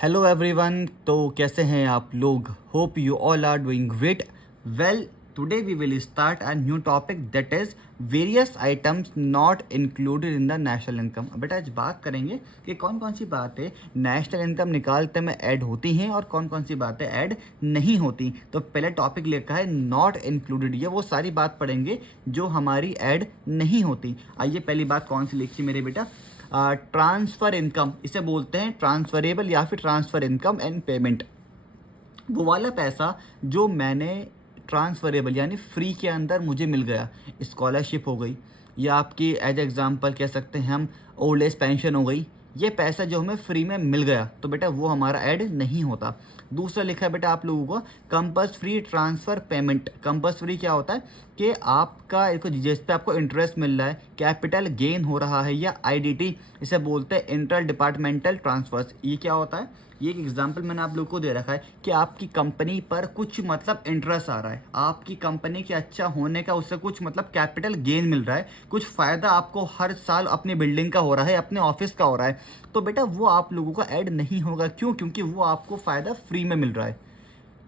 Hello everyone. तो कैसे हैं आप लोग? Hope you all are doing great. Well, today we will start a new topic that is various items not included in the national income. बेटा आज बात करेंगे कि कौन कौन सी बातें नेशनल इनकम निकालते में ऐड होती हैं और कौन कौन सी बातें ऐड नहीं होती। तो पहले टॉपिक लिखा है नॉट इंक्लूडेड, ये वो सारी बात पढ़ेंगे जो हमारी ऐड नहीं होती। आइए पहली बात कौन सी लिखी मेरे बेटा? ट्रांसफ़र इनकम, इसे बोलते हैं ट्रांसफरेबल या फिर ट्रांसफ़र इनकम एंड पेमेंट। वो वाला पैसा जो मैंने ट्रांसफरेबल यानी फ्री के अंदर मुझे मिल गया, स्कॉलरशिप हो गई या आपकी एज एग्जांपल कह सकते हैं हम ओल्ड एज पेंशन हो गई, ये पैसा जो हमें फ्री में मिल गया तो बेटा वो हमारा ऐड नहीं होता। दूसरा लिखा है बेटा आप लोगों को कंपल्सरी ट्रांसफ़र पेमेंट। कंपल्सरी क्या होता है कि आपका जिस पे आपको इंटरेस्ट मिल रहा है, कैपिटल गेन हो रहा है या आईडीटी, इसे बोलते हैं इंटर डिपार्टमेंटल ट्रांसफर्स। ये क्या होता है? ये एक एग्जांपल मैंने आप लोग को दे रखा है कि आपकी कंपनी पर कुछ मतलब इंटरेस्ट आ रहा है, आपकी कंपनी के अच्छा होने का उससे कुछ मतलब कैपिटल गेन मिल रहा है, कुछ फ़ायदा आपको हर साल अपनी बिल्डिंग का हो रहा है, अपने ऑफिस का हो रहा है, तो बेटा वो आप लोगों का ऐड नहीं होगा। क्यों? क्योंकि वो आपको फ़ायदा फ्री में मिल रहा है।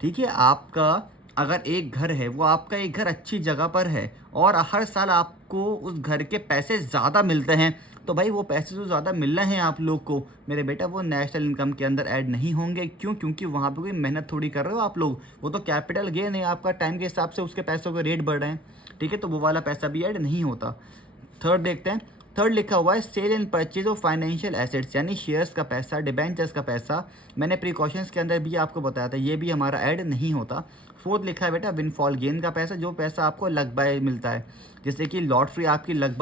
ठीक है, आपका अगर एक घर है, वो आपका एक घर अच्छी जगह पर है और हर साल आपको उस घर के पैसे ज़्यादा मिलते हैं, तो भाई वो पैसे जो ज़्यादा मिल रहे हैं आप लोग को मेरे बेटा, वो नेशनल इनकम के अंदर ऐड नहीं होंगे। क्यों? क्योंकि वहाँ पे कोई मेहनत थोड़ी कर रहे हो आप लोग, वो तो कैपिटल गेन है आपका, टाइम के हिसाब से उसके पैसों के रेट बढ़ रहे हैं। ठीक है, तो वो वाला पैसा भी ऐड नहीं होता। थर्ड देखते हैं। थर्ड लिखा हुआ है sale and purchase of financial assets, यानी शेयर्स का पैसा, डिबेंचर्स का पैसा। मैंने प्रिकॉशंस के अंदर भी आपको बताया था, ये भी हमारा ऐड नहीं होता। फोर्थ लिखा है बेटा विनफॉल गेन का पैसा, जो पैसा आपको लक बाय मिलता है, जैसे कि लॉटरी आपकी लक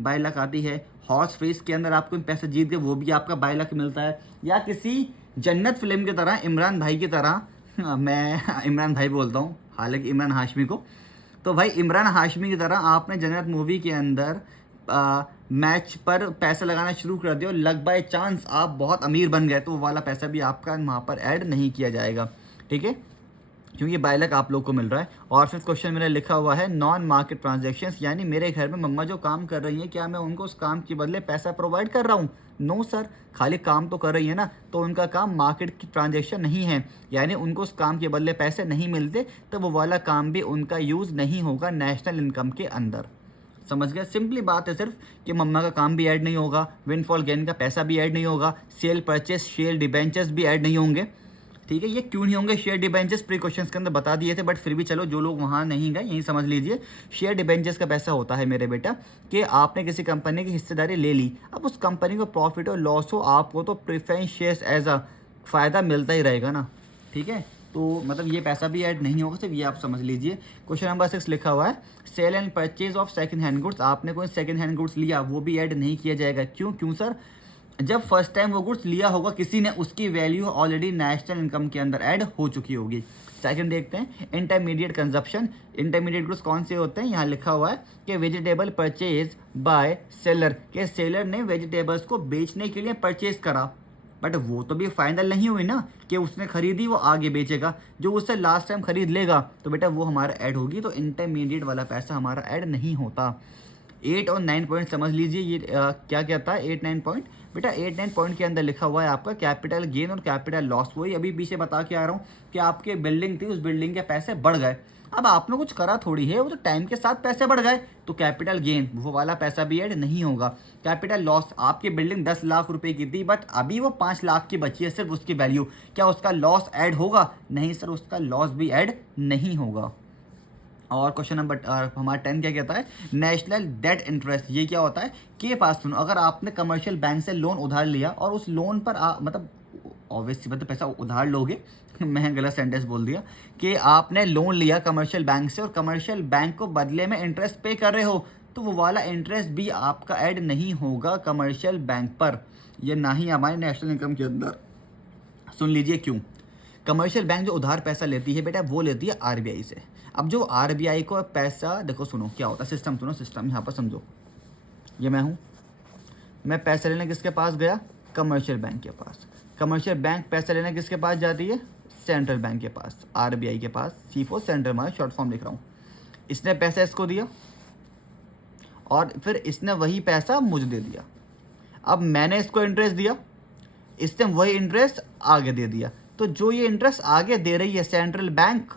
बाय लक आती है, हॉर्स रेस के अंदर आपको पैसा जीत गए वो भी आपका बाय लक मिलता है, या किसी जन्नत फिल्म की तरह इमरान भाई की तरह मैं इमरान भाई बोलता हूँ हालांकि इमरान हाशमी को, तो भाई इमरान हाशमी की तरह आपने जन्नत मूवी के अंदर मैच पर पैसा लगाना शुरू कर दिया और लक बाय चांस आप बहुत अमीर बन गए, तो वो वाला पैसा भी आपका वहाँ पर ऐड नहीं किया जाएगा। ठीक है, क्योंकि बाय लक आप लोग को मिल रहा है। और फिर क्वेश्चन मेरा लिखा हुआ है नॉन मार्केट ट्रांजेक्शन्स, यानी मेरे घर में मम्मा जो काम कर रही हैं, क्या मैं उनको उस काम के बदले पैसा प्रोवाइड कर रहा हूँ? नो सर, खाली काम तो कर रही है ना, तो उनका काम मार्केट की ट्रांजेक्शन नहीं है, यानी उनको उस काम के बदले पैसे नहीं मिलते, तो वो वाला काम भी उनका यूज़ नहीं होगा नेशनल इनकम के अंदर। समझ गया? सिंपली बात है सिर्फ कि मम्मा का काम भी ऐड नहीं होगा, विनफॉल गेन का पैसा भी ऐड नहीं होगा, सेल परचेस शेयर डिबेंचर्स भी ऐड नहीं होंगे। ठीक है, ये क्यों नहीं होंगे? शेयर डिबेंचर्स प्री क्वेश्चन के अंदर बता दिए थे, बट फिर भी चलो जो लोग वहाँ नहीं गए यहीं समझ लीजिए। शेयर डिबेंचर्स का पैसा होता है मेरे बेटा कि आपने किसी कंपनी की हिस्सेदारी ले ली, अब उस कंपनी को प्रॉफिट हो लॉस हो, आपको तो प्रेफरेंस शेयर्स एज अ फ़ायदा मिलता ही रहेगा ना। ठीक है, तो मतलब ये पैसा भी ऐड नहीं होगा, सिर्फ ये आप समझ लीजिए। क्वेश्चन नंबर 6 लिखा हुआ है sale and purchase of second hand goods, आपने कोई सेकंड हैंड गुड्स लिया वो भी ऐड नहीं किया जाएगा। क्यों? क्यों सर? जब फर्स्ट टाइम वो गुड्स लिया होगा किसी ने, उसकी वैल्यू ऑलरेडी नेशनल इनकम के अंदर ऐड हो चुकी होगी। सेकंड देखते हैं इंटरमीडिएट कंजप्शन। इंटरमीडिएट गुड्स कौन से होते हैं? यहाँ लिखा हुआ है कि वेजिटेबल परचेज बाय सेलर, के सेलर ने वेजिटेबल्स को बेचने के लिए परचेज करा, बट वो तो भी फाइनल नहीं हुई ना कि उसने खरीदी वो आगे बेचेगा, जो उससे लास्ट टाइम खरीद लेगा तो बेटा वो हमारा ऐड होगी, तो इंटरमीडिएट वाला पैसा हमारा ऐड नहीं होता। 8 और 9 पॉइंट समझ लीजिए, ये क्या कहता है 8-9 पॉइंट? बेटा 8-9 पॉइंट के अंदर लिखा हुआ है आपका कैपिटल गेन और कैपिटल लॉस। वही अभी पीछे बता के आ रहा हूँ कि आपकी बिल्डिंग थी, उस बिल्डिंग के पैसे बढ़ गए, अब आपने कुछ करा थोड़ी है, वो तो टाइम के साथ पैसे बढ़ गए, तो कैपिटल गेन वो वाला पैसा भी ऐड नहीं होगा। कैपिटल लॉस, आपकी बिल्डिंग 10 लाख रुपए की थी बट अभी वो 5 लाख की बची है सिर्फ उसकी वैल्यू, क्या उसका लॉस ऐड होगा? नहीं सर, उसका लॉस भी ऐड नहीं होगा। और क्वेश्चन नंबर हमारा 10 क्या कहता है? नेशनल डेट इंटरेस्ट, ये क्या होता है कि पास सुनो, अगर आपने कमर्शियल बैंक से लोन उधार लिया और उस लोन पर मतलब ऑब्वियसली मतलब पैसा उधार लोगे मैं गलत सेंटेंस बोल दिया, कि आपने लोन लिया कमर्शियल बैंक से और कमर्शियल बैंक को बदले में इंटरेस्ट पे कर रहे हो, तो वो वाला इंटरेस्ट भी आपका ऐड नहीं होगा कमर्शियल बैंक पर, यह ना ही हमारे नेशनल इनकम के अंदर। सुन लीजिए क्यों। कमर्शियल बैंक जो उधार पैसा लेती है बेटा, वो लेती है आरबीआई से। अब जो आरबीआई को पैसा, देखो सुनो क्या होता है सिस्टम, सुनो सिस्टम यहाँ पर समझो। ये मैं हूँ, मैं पैसा लेने किसके पास गया? कमर्शियल बैंक के पास। कमर्शियल बैंक पैसा लेने किसके पास जाती है? सेंट्रल बैंक के पास, आरबीआई के पास। सी फॉर सेंट्रल, मैं शॉर्ट फॉर्म लिख रहा हूँ। इसने पैसा इसको दिया और फिर इसने वही पैसा मुझे दे दिया। अब मैंने इसको इंटरेस्ट दिया, इसने वही इंटरेस्ट आगे दे दिया। तो जो ये इंटरेस्ट आगे दे रही है सेंट्रल बैंक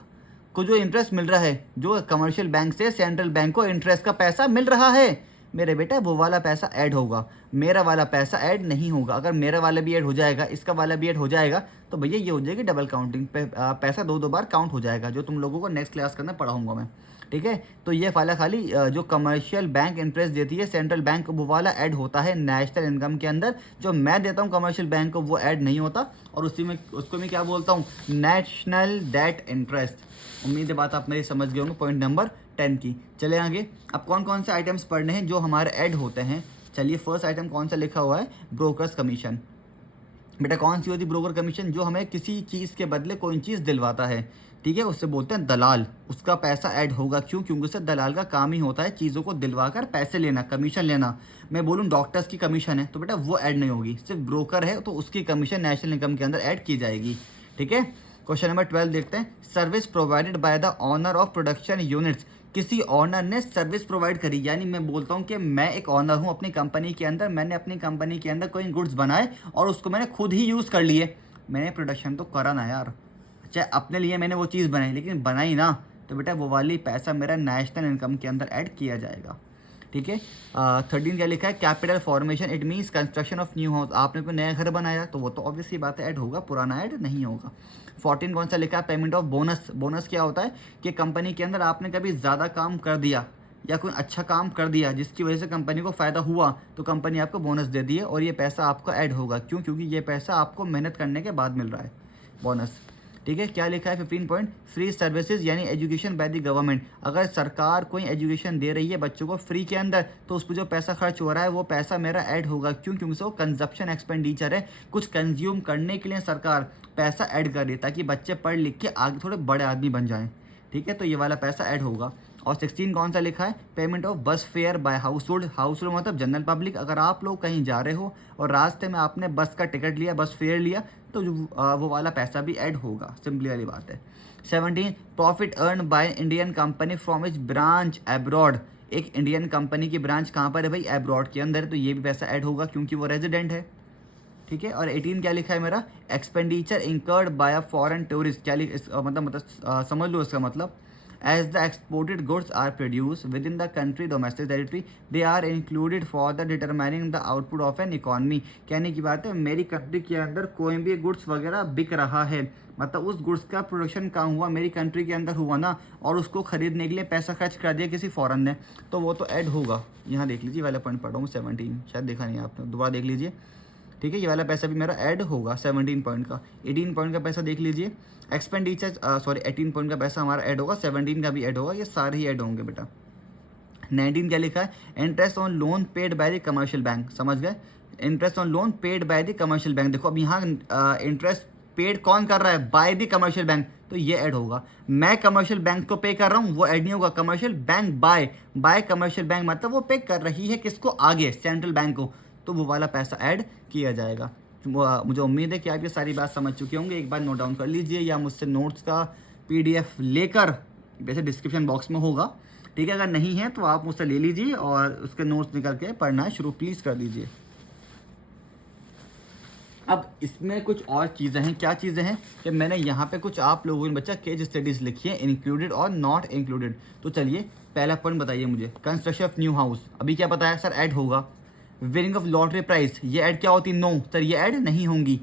को, जो इंटरेस्ट मिल रहा है, जो कमर्शियल बैंक से सेंट्रल बैंक को इंटरेस्ट का पैसा मिल रहा है, मेरे बेटा वो वाला पैसा ऐड होगा, मेरा वाला पैसा ऐड नहीं होगा। अगर मेरा वाला भी ऐड हो जाएगा, इसका वाला भी ऐड हो जाएगा, तो भैया ये हो जाएगी डबल काउंटिंग पे, पैसा दो बार काउंट हो जाएगा, जो तुम लोगों को नेक्स्ट क्लास के अंदर पढ़ाऊंगा मैं। ठीक है, तो ये वाला खाली जो कमर्शियल बैंक इंटरेस्ट देती है सेंट्रल बैंक को, वो वाला ऐड होता है नेशनल इनकम के अंदर। जो मैं देता हूँ कमर्शियल बैंक को वो ऐड नहीं होता, और उसी में उसको मैं क्या बोलता हूँ, नेशनल डेट इंटरेस्ट। उम्मीद है बात आप मेरी समझ गए होंगे पॉइंट नंबर 10 की। चले आगे, अब कौन कौन से आइटम्स पढ़ने हैं जो हमारे ऐड होते हैं। चलिए, फर्स्ट आइटम कौन सा लिखा हुआ है, ब्रोकर्स कमीशन। बेटा कौन सी होती है ब्रोकर कमीशन, जो हमें किसी चीज़ के बदले कोई चीज़ दिलवाता है, ठीक है, उससे बोलते हैं दलाल। उसका पैसा ऐड होगा, क्यों? क्योंकि उससे दलाल का काम ही होता है चीज़ों को दिलवाकर पैसे लेना, कमीशन लेना। मैं बोलूँ डॉक्टर्स की कमीशन है तो बेटा वो ऐड नहीं होगी, सिर्फ ब्रोकर है तो उसकी कमीशन नेशनल इनकम के अंदर ऐड की जाएगी। ठीक है, क्वेश्चन नंबर 12 देखते हैं। Service provided by the owner of production units. किसी ऑनर ने सर्विस प्रोवाइड करी, यानी मैं बोलता हूँ कि मैं एक ऑनर हूँ अपनी कंपनी के अंदर, मैंने अपनी कंपनी के अंदर कोई गुड्स बनाए और उसको मैंने खुद ही यूज़ कर लिए। मैंने प्रोडक्शन तो करा ना यार, चाहे अपने लिए मैंने वो चीज़ बनाई, लेकिन बनाई ना, तो बेटा वो वाली पैसा मेरा नेशनल इनकम के अंदर ऐड किया जाएगा। ठीक है, 13 क्या लिखा है, capital formation, it means construction of new house. आपने कोई नया घर बनाया तो वो तो ऑब्वियसली बात है ऐड होगा, पुराना ऐड नहीं होगा। 14 कौन सा लिखा है, पेमेंट ऑफ बोनस। बोनस क्या होता है कि कंपनी के अंदर आपने कभी ज़्यादा काम कर दिया या कोई अच्छा काम कर दिया जिसकी वजह से कंपनी को फ़ायदा हुआ, तो कंपनी आपको बोनस दे दी है और ये पैसा आपको ऐड होगा। क्यों? क्योंकि ये पैसा आपको मेहनत करने के बाद मिल रहा है, बोनस। ठीक है, क्या लिखा है 15 पॉइंट, फ्री सर्विसेज यानी एजुकेशन बाय द गवर्नमेंट। अगर सरकार कोई एजुकेशन दे रही है बच्चों को फ्री के अंदर, तो उस पर जो पैसा खर्च हो रहा है वो पैसा मेरा ऐड होगा। क्यों? क्योंकि वो कंजप्शन एक्सपेंडिचर है, कुछ कंज्यूम करने के लिए सरकार पैसा ऐड कर रही है ताकि बच्चे पढ़ लिख के आगे थोड़े बड़े आदमी बन जाएं। ठीक है, तो ये वाला पैसा ऐड होगा। और 16 कौन सा लिखा है, payment of bus fare by household. Household मतलब जनरल पब्लिक। अगर आप लोग कहीं जा रहे हो और रास्ते में आपने बस का टिकट लिया, बस फेयर लिया, तो वो वाला पैसा भी ऐड होगा, सिंपली वाली बात है। 17 profit earn by Indian company from is branch abroad. एक इंडियन कंपनी की ब्रांच कहाँ पर है भाई, एब्रॉड के अंदर, तो ये भी पैसा ऐड होगा क्योंकि वो रेजिडेंट है। ठीक है, और 18 क्या लिखा है मेरा, expenditure incurred by a foreign tourist. क्या मतलब समझ लो इसका मतलब, as the exported goods are produced within the country domestic territory, they are included for the determining the output of an economy। कहने की बात है, मेरी कंट्री के अंदर कोई भी गुड्स वगैरह बिक रहा है, मतलब उस गुड्स का प्रोडक्शन कहाँ हुआ, मेरी कंट्री के अंदर हुआ ना, और उसको खरीदने के लिए पैसा खर्च कर दिया किसी फॉरेन ने, तो वो तो ऐड होगा। यहाँ देख लीजिए, वाला पॉइंट पढ़ रहा हूँ 17, शायद देखा नहीं आपने, दोबारा देख लीजिए। ठीक है, ये वाला पैसा भी मेरा ऐड होगा 17 पॉइंट का। 18 पॉइंट का पैसा देख लीजिए, एक्सपेंडिचर 18 पॉइंट का पैसा हमारा ऐड होगा, 17 का भी ऐड होगा, ये सारे ही ऐड होंगे बेटा। 19 क्या लिखा है, interest on loan paid by the commercial bank. समझ गए, interest on loan paid by the commercial bank. देखो अब यहाँ इंटरेस्ट पेड कौन कर रहा है, बाय द कमर्शियल बैंक, तो ये ऐड होगा। मैं कमर्शियल बैंक को पे कर रहा हूँ, वो ऐड नहीं होगा। Commercial bank by commercial bank मतलब वो पे कर रही है किसको, आगे सेंट्रल बैंक को, तो वो वाला पैसा ऐड किया जाएगा। मुझे उम्मीद है कि आप ये सारी बात समझ चुके होंगे। एक बार नोट डाउन कर लीजिए, या मुझसे नोट्स का पीडीएफ लेकर, वैसे डिस्क्रिप्शन बॉक्स में होगा, ठीक है, अगर नहीं है तो आप मुझसे ले लीजिए और उसके नोट्स निकल के पढ़ना शुरू प्लीज़ कर दीजिए। अब इसमें कुछ और चीज़ें हैं, क्या चीज़ें हैं कि मैंने यहाँ पे कुछ आप लोगों ने बच्चा केस स्टडीज़ लिखी है, इंक्लूडेड और नॉट इंक्लूडेड। तो चलिए पहला पॉइंट बताइए मुझे, कंस्ट्रक्शन ऑफ न्यू हाउस। अभी क्या बताया सर, ऐड होगा। विनिंग ऑफ लॉटरी प्राइस, ये ऐड क्या होती, नो सर, ये ऐड नहीं होंगी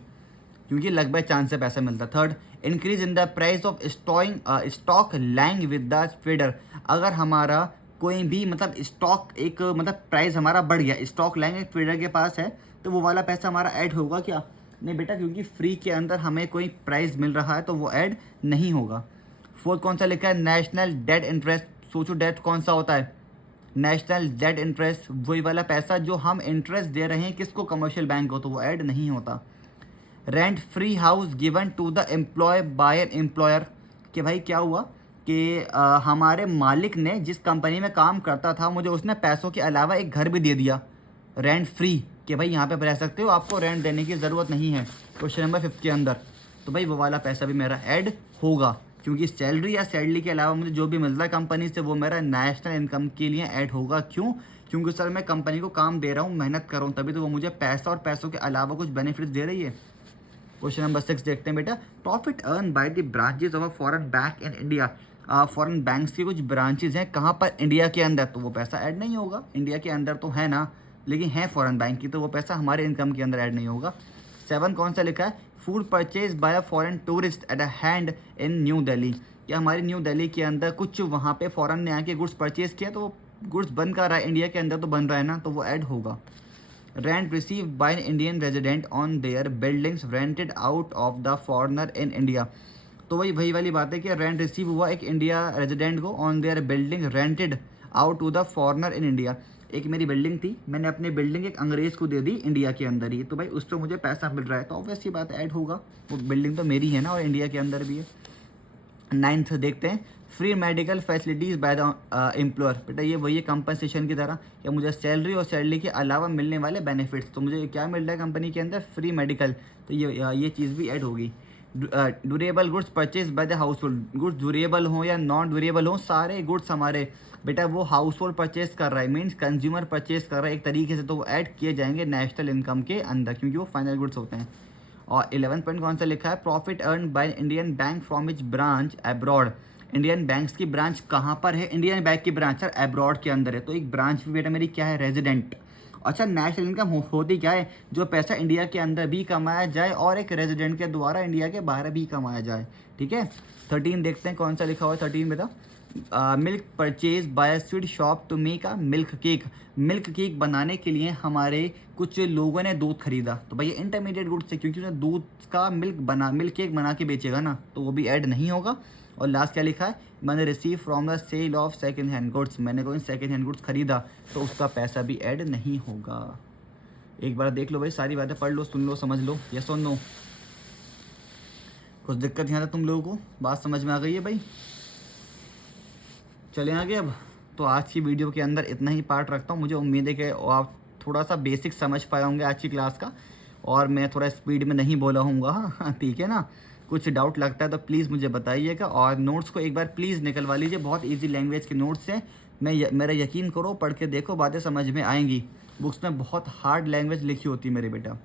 क्योंकि लगभग चांस से पैसा मिलता। Third, increase in the price of stock lying with the trader. अगर हमारा कोई भी मतलब स्टॉक एक मतलब प्राइस हमारा बढ़ गया, स्टॉक लाइंग एक ट्रेडर के पास है, तो वो वाला पैसा हमारा ऐड होगा क्या, नहीं बेटा, क्योंकि फ्री के अंदर हमें कोई प्राइस मिल रहा है तो वो ऐड नहीं होगा। फोर्थ कौन सा लिखा है, नेशनल डेट इंटरेस्ट। सोचो डेट कौन सा होता है, नेशनल डेट इंटरेस्ट, वही वाला पैसा जो हम इंटरेस्ट दे रहे हैं किसको, कमर्शियल बैंक को, तो वो ऐड नहीं होता। Rent free house given to the employ by an employer, कि भाई क्या हुआ कि हमारे मालिक ने जिस कंपनी में काम करता था, मुझे उसने पैसों के अलावा एक घर भी दे दिया, रेंट फ्री, कि भाई यहाँ पे रह सकते हो, आपको रेंट देने की ज़रूरत नहीं है, क्वेश्चन नंबर 5 के अंदर, तो भाई वो वाला पैसा भी मेरा ऐड होगा, क्योंकि सैलरी या सैलरी के अलावा मुझे जो भी मिलता है कंपनी से वो मेरा नेशनल इनकम के लिए ऐड होगा। क्यों? क्योंकि सर मैं कंपनी को काम दे रहा हूँ, मेहनत कर रहा हूँ, तभी तो वो मुझे पैसा और पैसों के अलावा कुछ बेनिफिट्स दे रही है। क्वेश्चन नंबर 6 देखते हैं बेटा, profit earn by the branches of a foreign bank in India. Foreign banks की कुछ ब्रांचेज हैं कहाँ पर, इंडिया के अंदर, तो वो पैसा ऐड नहीं होगा, इंडिया के अंदर तो है ना, लेकिन है फॉरेन बैंक की, तो वो पैसा हमारे इनकम के अंदर ऐड नहीं होगा। 7 कौन सा लिखा है, food purchase by a foreign tourist at a hand in new Delhi. कि हमारी न्यू दिल्ली के अंदर कुछ वहाँ पे फॉरेन ने आके गुड्स परचेज किया, तो वो गुड्स बन कर रहा है, इंडिया के अंदर तो बन रहा है ना, तो वो ऐड होगा। Rent receive by an Indian resident on their buildings rented out of the foreigner in India. तो वही वाली बात है कि रेंट रिसीव हुआ एक इंडिया रेजिडेंट को on their building rented out to the foreigner in India. एक मेरी बिल्डिंग थी, मैंने अपनी बिल्डिंग एक अंग्रेज़ को दे दी इंडिया के अंदर ही, तो भाई उस पर मुझे पैसा मिल रहा है, तो ऑब्वियस ही बात ऐड होगा, वो बिल्डिंग तो मेरी है ना और इंडिया के अंदर भी है। 9th देखते हैं, free medical facilities by the employer. बेटा ये वही है कंपनसेशन की तरह, या मुझे सैलरी और सैलरी के अलावा मिलने वाले बेनिफिट्स, तो मुझे क्या मिल रहा है कंपनी के अंदर, फ्री मेडिकल, तो ये चीज़ भी ऐड होगी। Durable goods purchase by the house hold, goods durable हो या नॉन ड्यूरेबल हो, सारे गुड्स हमारे बेटा वो हाउस होल्ड परचेज कर रहा है, मीन्स कंज्यूमर परचेज कर रहा है एक तरीके से, तो वो ऐड किए जाएंगे नेशनल इनकम के अंदर, क्योंकि वो फाइनल गुड्स होते हैं। और 11 पॉइंट कौन सा लिखा है, profit earn by Indian bank from each branch abroad. Indian banks की ब्रांच कहाँ पर है, इंडियन बैंक की ब्रांच सर अब्रॉड के अंदर है, तो एक ब्रांच भी बेटा मेरी क्या है, रेजिडेंट। अच्छा नेशनल इनकम होती क्या है, जो पैसा इंडिया के अंदर भी कमाया जाए और एक रेजिडेंट के द्वारा इंडिया के बाहर भी कमाया जाए, ठीक है। 13 देखते हैं कौन सा लिखा हुआ है, 13 बेटा, milk purchase by sweet shop to make a milk cake. Milk cake बनाने के लिए हमारे कुछ लोगों ने दूध खरीदा, तो भाई इंटरमीडिएट गुड्स है, क्योंकि उसने दूध का मिल्क केक बना के बेचेगा ना, तो वो भी ऐड नहीं होगा। और लास्ट क्या लिखा है, मैंने receive from the sale of second hand goods, मैंने कोई सेकेंड हैंड गुड्स खरीदा, तो उसका पैसा भी ऐड नहीं होगा। एक बार देख लो भाई, सारी बातें पढ़ लो, सुन लो, समझ लो, यस और नो। कुछ दिक्कत यहाँ तक तुम लोगों को बात समझ में आ गई है भाई? चले आगे अब। तो आज की वीडियो के अंदर इतना ही पार्ट रखता हूँ, मुझे उम्मीद है कि आप थोड़ा सा बेसिक समझ पाए होंगे आज की क्लास का, और मैं थोड़ा स्पीड में नहीं बोला हूँगा, हाँ ठीक है ना। कुछ डाउट लगता है तो प्लीज़ मुझे बताइएगा, और नोट्स को एक बार प्लीज़ निकलवा लीजिए, बहुत इजी लैंग्वेज के नोट्स हैं, मेरा यकीन करो, पढ़ के देखो, बातें समझ में आएंगी। बुक्स में बहुत हार्ड लैंग्वेज लिखी होती है मेरे बेटा,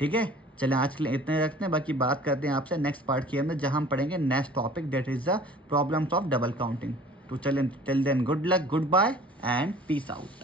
ठीक है। चलें आज के लिए इतने रखते हैं, बाकी बात करते हैं आपसे नेक्स्ट पार्ट के अंदर, जहाँ हम पढ़ेंगे next topic, that is the problems of double counting. तो चलें, till then good luck, good bye and peace out.